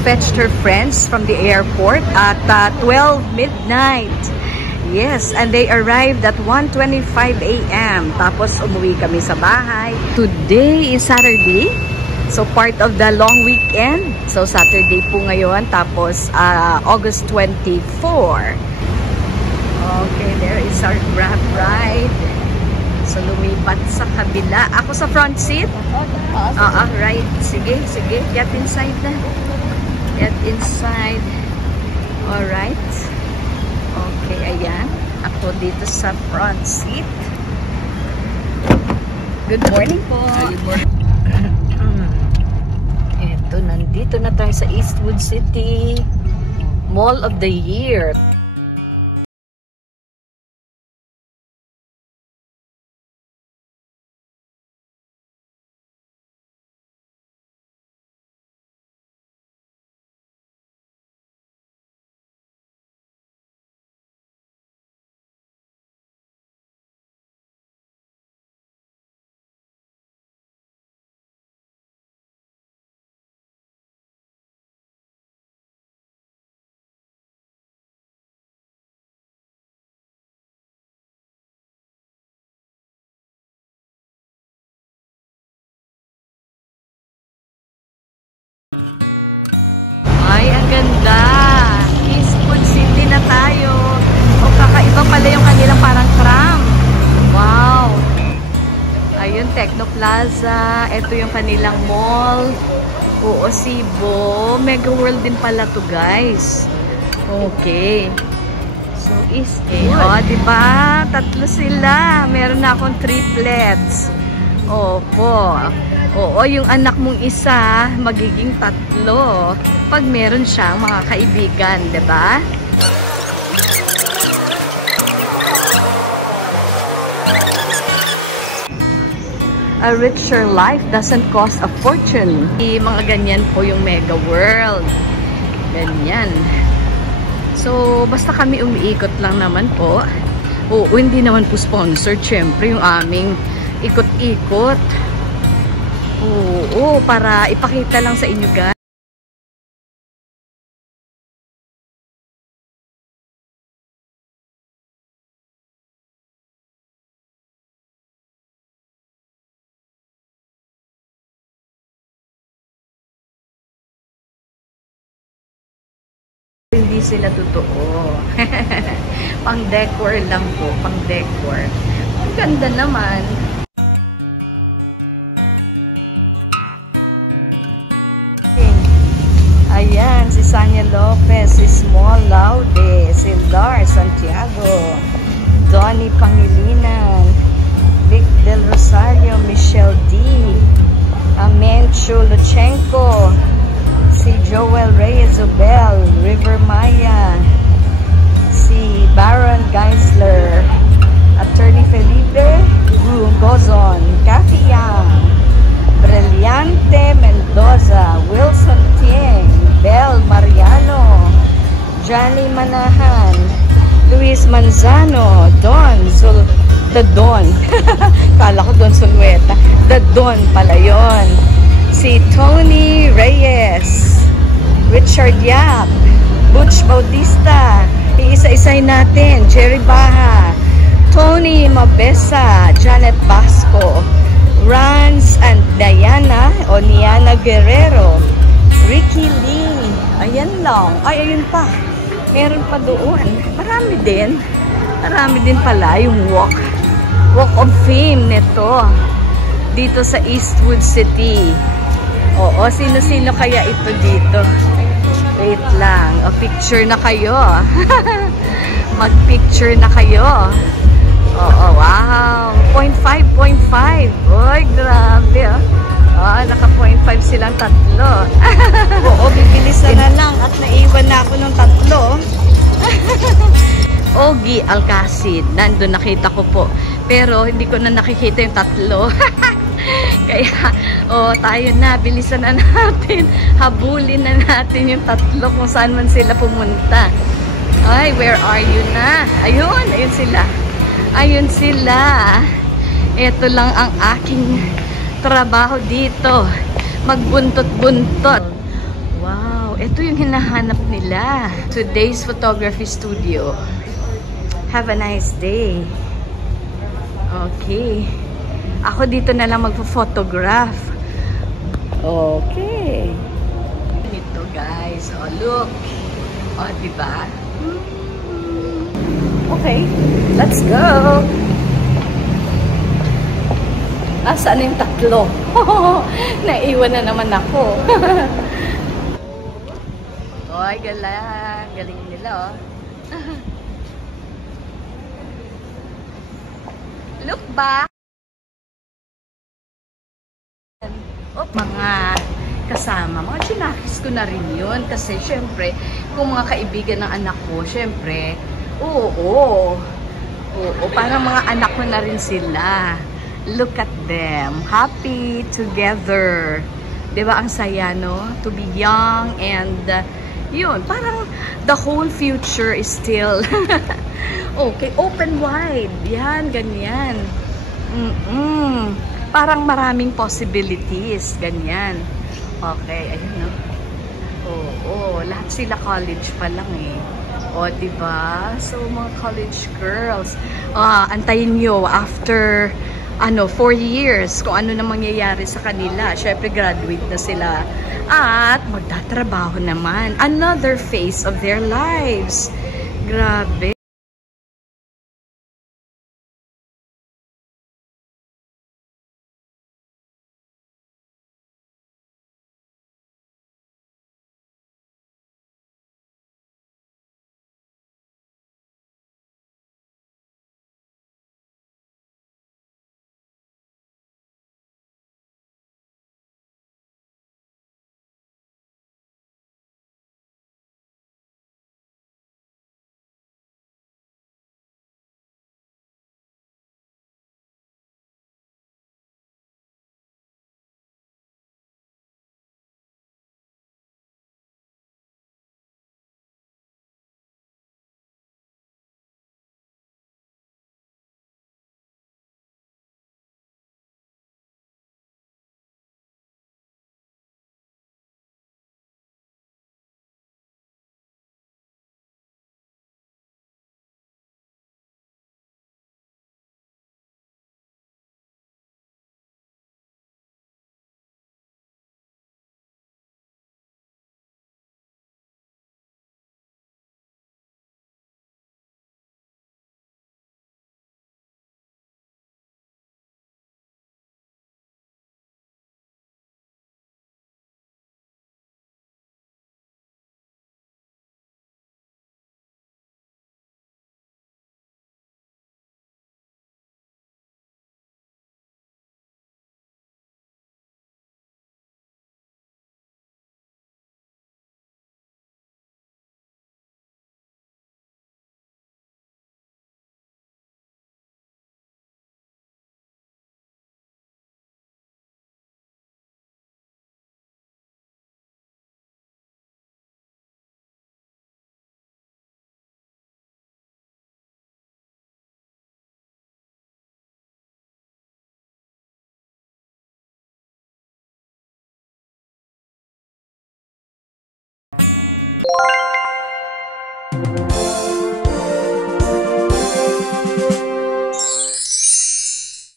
fetched her friends from the airport at 12 midnight. Yes, and they arrived at 1:25 a.m. Tapos umuwi kami sa bahay. Today is Saturday. So part of the long weekend. So Saturday po ngayon. Tapos August 24. Okay, there is our Grab ride. So lumipat sa kabila. Ako sa front seat. Right. Sige. Get inside na. Get inside. Alright. Okay, ayan. Ako dito sa front seat. Good morning po. Good morning. Eto, nandito na tayo sa Eastwood City. Mall of the Year. Ay, ang ganda. Eastwood City na tayo. O, kakaiba pala yung kanilang parang tram. Wow. Ayun, Techno Plaza. Ito yung kanilang mall. Oo, Cebu. Mega World din pala to, guys. Okay. So, Eastwood. O, diba? Tatlo sila. Meron na akong triplets. Opo. Oo, yung anak mong isa, magiging tatlo. Pag meron siyang mga kaibigan, diba? A richer life doesn't cost a fortune. Mga ganyan po yung Mega World. Ganyan. So, basta kami umiikot lang naman po. Oo, hindi naman po sponsored. Siyempre, yung aming ikot-ikot. Oo, para ipakita lang sa inyo, guys. Hindi sila totoo. Pang decor lang po, pang decor. Ang ganda naman. Ayan, si Sanya Lopez, si Small Laude, si Lars Santiago, Donnie Pangilinan, Vic Del Rosario, Michelle D, Amencho Luchenko, si Joel Reyes Zubel, River Maya, si Baron Geisler, Attorney Felipe Gozon, Kathy Yang, Brillante Mendoza, Wilson Tieng, Bel Mariano, Johnny Manahan, Luis Manzano, The Don. Kala ko Don Sulueta. The Don pala yun. Si Tony Reyes, Richard Yap, Butch Bautista, iisa-isay natin, Jerry Baha, Tony Mabesa, Janet Basco, Rans and Diana o Niana Guerrero, Ricky Lee. Ayan lang. Ay, ayun pa. Meron pa doon. Marami din. Marami din pala yung Walk of Fame nito. Dito sa Eastwood City. Oo, sino-sino kaya ito dito? Wait lang. O, picture na kayo. Mag-picture na kayo. Oo, wow. 0.5. Uy, grabe. Naka 0.5 silang tatlo. Oo, bibilisan na lang at naiwan na ako ng tatlo. Ogie Alcacid. Nandun nakita ko po. Pero hindi ko na nakikita yung tatlo. Kaya, tayo na. Bilisan na natin. Habulin na natin yung tatlo kung saan man sila pumunta. Ay, where are you na? Ayun, ayun sila. Ayun sila. Ito lang ang aking trabaho dito. Magbuntot-buntot. Wow. ito yung hinahanap nila. Today's photography studio. Have a nice day. Okay. Ako dito na lang magpo-photograph. Okay. Ito guys. Oh, look. Oh, diba? Okay. Let's go. Saan yung tatlo? Naiwan na naman ako. Oy, galang. Galing nila, oh. Look back. Mga kasama, mga chinakis ko na rin yun. Kasi, syempre, kung mga kaibigan ng anak ko, syempre, oo, parang mga anak ko na rin sila. Look at them. Happy together. Diba ang saya, no? To be young and yun, parang the whole future is still okay, open wide. Yan, ganyan. Parang maraming possibilities. Ganyan. Okay, ayun, no? Oo, lahat sila college pa lang eh. O, diba? So, mga college girls. Antayin nyo after 4 years, kung ano na mangyayari sa kanila. Syempre, graduate na sila. At magtatrabaho naman. Another phase of their lives. Grabe.